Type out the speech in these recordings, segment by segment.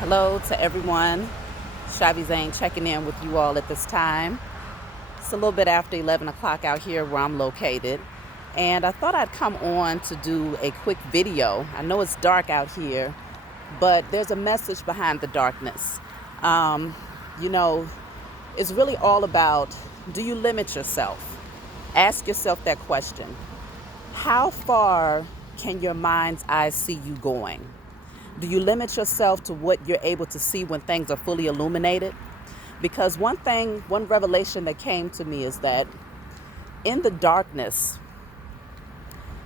Hello to everyone. Shabby Zane checking in with you all at this time. It's a little bit after 11 o'clock out here where I'm located. And I thought I'd come on to do a quick video. I know it's dark out here, but there's a message behind the darkness. Um, you know, it's really all about, do you limit yourself? Ask yourself that question. How far can your mind's eye see you going? Do you limit yourself to what you're able to see when things are fully illuminated? Because one revelation that came to me is that in the darkness,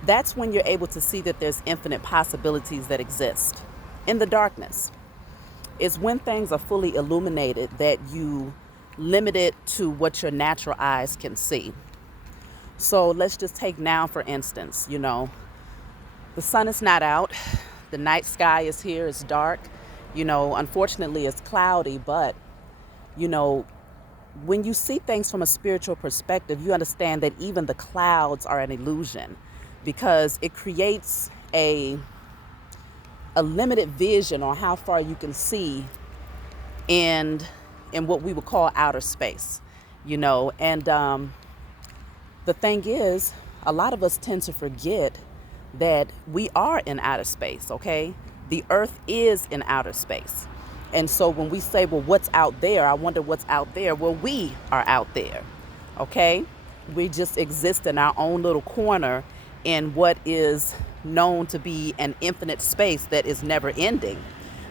that's when you're able to see that there's infinite possibilities that exist. In the darkness is when things are fully illuminated that you limit it to what your natural eyes can see. So let's just take now, for instance, the sun is not out. The night sky is here, it's dark. Unfortunately, it's cloudy, but, when you see things from a spiritual perspective, you understand that even the clouds are an illusion because it creates a limited vision on how far you can see in what we would call outer space, And the thing is, a lot of us tend to forget that we are in outer space, okay? The earth is in outer space. And so when we say, well, what's out there? I wonder what's out there. Well, we are out there, okay? We just exist in our own little corner in what is known to be an infinite space that is never ending,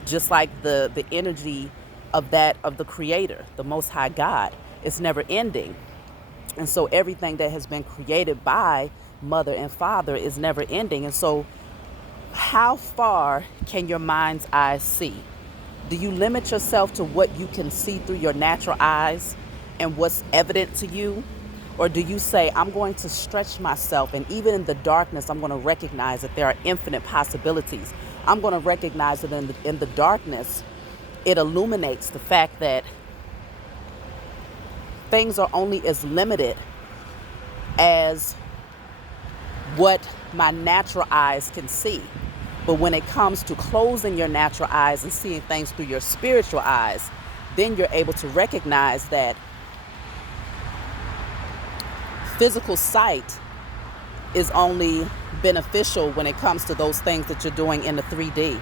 just like the energy of the Creator, the Most High God, is never ending. And so everything that has been created by Mother and Father is never ending. And so how far can your mind's eye see? Do you limit yourself to what you can see through your natural eyes and what's evident to you? Or do you say, I'm going to stretch myself, and even in the darkness, I'm going to recognize that there are infinite possibilities. I'm going to recognize that in the darkness, it illuminates the fact that things are only as limited as what my natural eyes can see. But when it comes to closing your natural eyes and seeing things through your spiritual eyes, then you're able to recognize that physical sight is only beneficial when it comes to those things that you're doing in the 3D.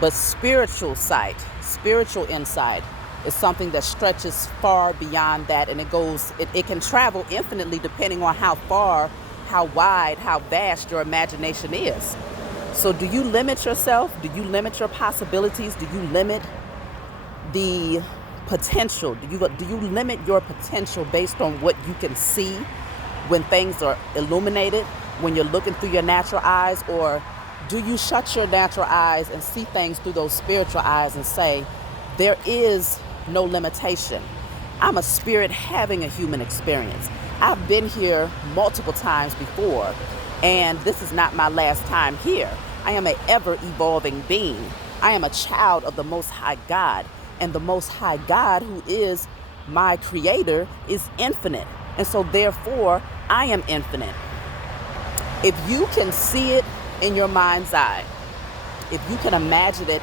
But spiritual sight, spiritual insight, is something that stretches far beyond that, and it can travel infinitely depending on how far, how wide, how vast your imagination is. So do you limit yourself? Do you limit your possibilities? Do you limit the potential? Do you limit your potential based on what you can see when things are illuminated, when you're looking through your natural eyes? Or do you shut your natural eyes and see things through those spiritual eyes and say, there is no limitation? I'm a spirit having a human experience. I've been here multiple times before, and this is not my last time here. I am an ever-evolving being. I am a child of the Most High God, and the Most High God, who is my Creator, is infinite. And so therefore, I am infinite. If you can see it in your mind's eye, if you can imagine it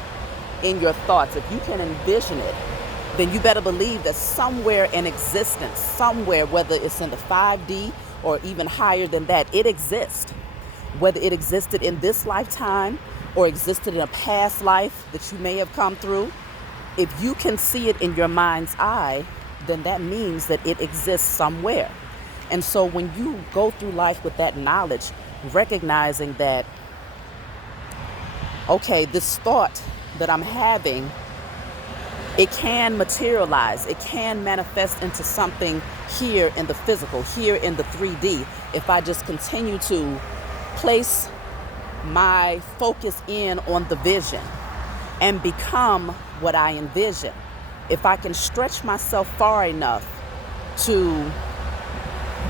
in your thoughts, if you can envision it, then you better believe that somewhere in existence, somewhere, whether it's in the 5D or even higher than that, it exists. Whether it existed in this lifetime or existed in a past life that you may have come through, if you can see it in your mind's eye, then that means that it exists somewhere. And so when you go through life with that knowledge, recognizing that, okay, this thought that I'm having, it can materialize, it can manifest into something here in the physical, here in the 3D, if I just continue to place my focus in on the vision and become what I envision. If I can stretch myself far enough to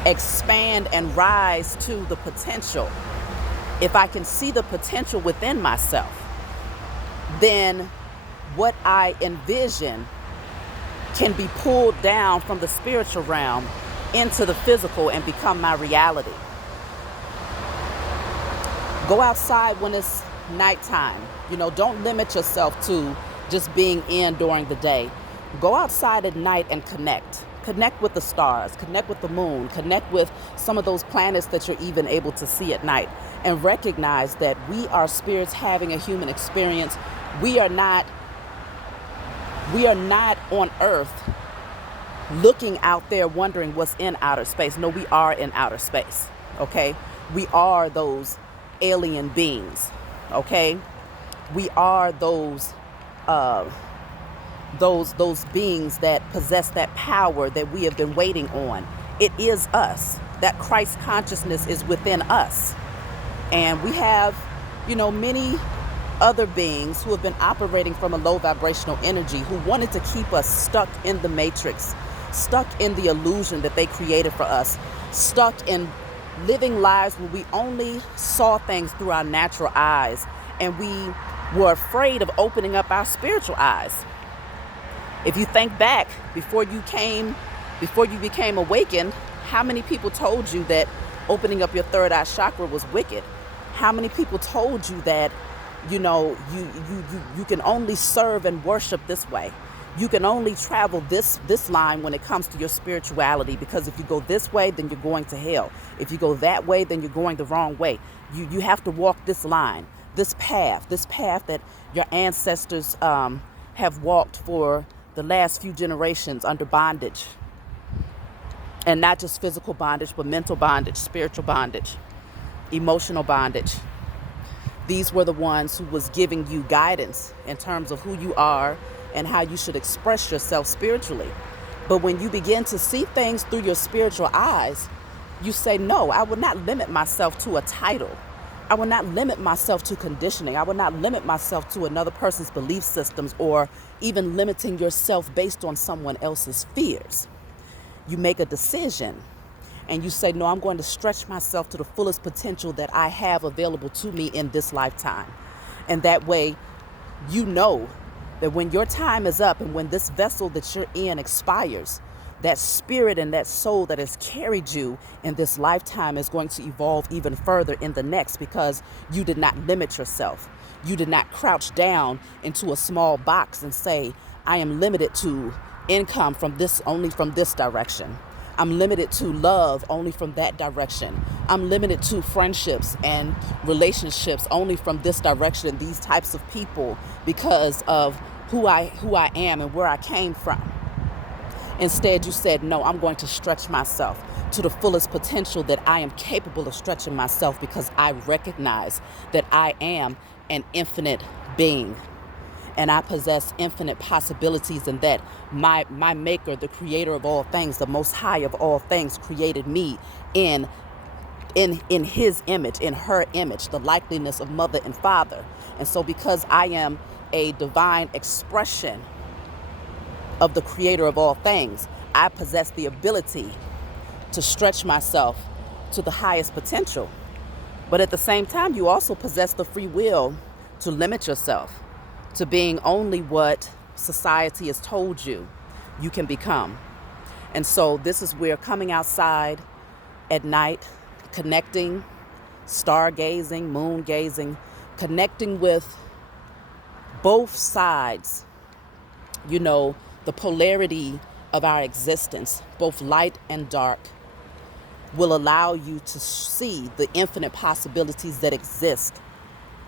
expand and rise to the potential, if I can see the potential within myself, then what I envision can be pulled down from the spiritual realm into the physical and become my reality. Go outside when it's nighttime. Don't limit yourself to just being in during the day. Go outside at night and connect. Connect with the stars, connect with the moon, connect with some of those planets that you're even able to see at night, and recognize that we are spirits having a human experience. We are not on Earth looking out there wondering what's in outer space. No, we are in outer space. Okay? We are those alien beings. Okay? We are those beings that possess that power that we have been waiting on. It is us. That Christ consciousness is within us. And we have, many other beings who have been operating from a low vibrational energy, who wanted to keep us stuck in the matrix, stuck in the illusion that they created for us, stuck in living lives where we only saw things through our natural eyes, and we were afraid of opening up our spiritual eyes. If you think back, before you became awakened, how many people told you that opening up your third eye chakra was wicked? How many people told you that, you can only serve and worship this way? You can only travel this line when it comes to your spirituality, because if you go this way, then you're going to hell. If you go that way, then you're going the wrong way. You have to walk this line, this path that your ancestors have walked for the last few generations under bondage. And not just physical bondage, but mental bondage, spiritual bondage, emotional bondage. These were the ones who was giving you guidance in terms of who you are and how you should express yourself spiritually. But when you begin to see things through your spiritual eyes, you say, no, I will not limit myself to a title. I will not limit myself to conditioning. I will not limit myself to another person's belief systems, or even limiting yourself based on someone else's fears. You make a decision and you say, no, I'm going to stretch myself to the fullest potential that I have available to me in this lifetime. And that way, you know that when your time is up and when this vessel that you're in expires, that spirit and that soul that has carried you in this lifetime is going to evolve even further in the next, because you did not limit yourself. You did not crouch down into a small box and say, I am limited to income only from this direction. I'm limited to love only from that direction. I'm limited to friendships and relationships only from this direction, these types of people, because of who I am and where I came from. Instead, you said, no, I'm going to stretch myself to the fullest potential that I am capable of stretching myself, because I recognize that I am an infinite being. And I possess infinite possibilities, and that my maker, the creator of all things, the most high of all things, created me in his image, in her image, the likeness of mother and father. And so because I am a divine expression of the creator of all things, I possess the ability to stretch myself to the highest potential. But at the same time, you also possess the free will to limit yourself to being only what society has told you you can become. And so this is where coming outside at night, connecting, stargazing, moon gazing, connecting with both sides, the polarity of our existence, both light and dark, will allow you to see the infinite possibilities that exist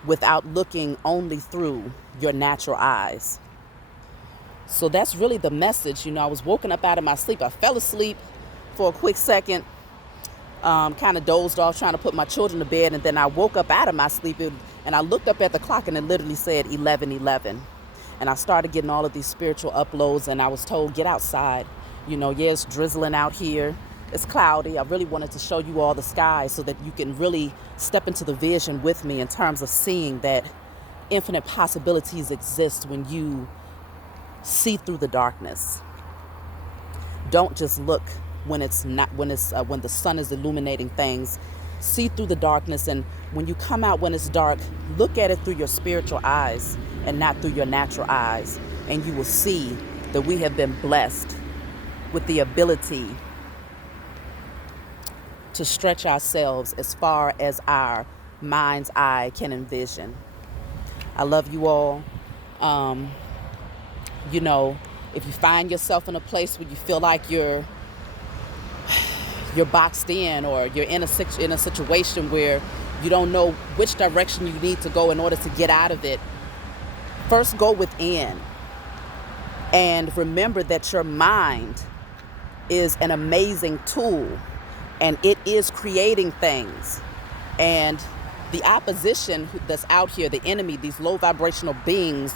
without looking only through your natural eyes. So that's really the message. I was woken up out of my sleep. I fell asleep for a quick second, kind of dozed off trying to put my children to bed, and then I woke up out of my sleep and I looked up at the clock and it literally said 11:11. And I started getting all of these spiritual uploads, and I was told, get outside. It's drizzling out here. It's cloudy. I really wanted to show you all the sky so that you can really step into the vision with me in terms of seeing that infinite possibilities exist when you see through the darkness. Don't just look when the sun is illuminating things. See through the darkness, and when you come out when it's dark, look at it through your spiritual eyes and not through your natural eyes, and you will see that we have been blessed with the ability to stretch ourselves as far as our mind's eye can envision. I love you all. You know, if you find yourself in a place where you feel like you're boxed in, or you're in a situation where you don't know which direction you need to go in order to get out of it, first go within and remember that your mind is an amazing tool, and it is creating things. And the opposition that's out here, the enemy, these low vibrational beings,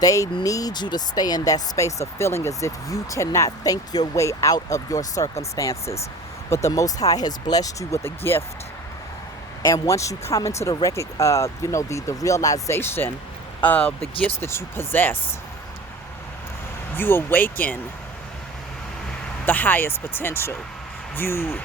they need you to stay in that space of feeling as if you cannot think your way out of your circumstances. But the Most High has blessed you with a gift. And once you come into the the realization of the gifts that you possess, you awaken the highest potential. You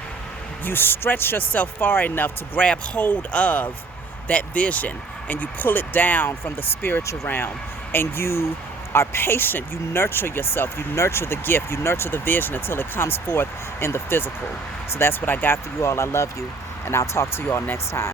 stretch yourself far enough to grab hold of that vision, and you pull it down from the spiritual realm, and you are patient. You nurture yourself, you nurture the gift, you nurture the vision until it comes forth in the physical. So that's what I got for you all. I love you, and I'll talk to you all next time.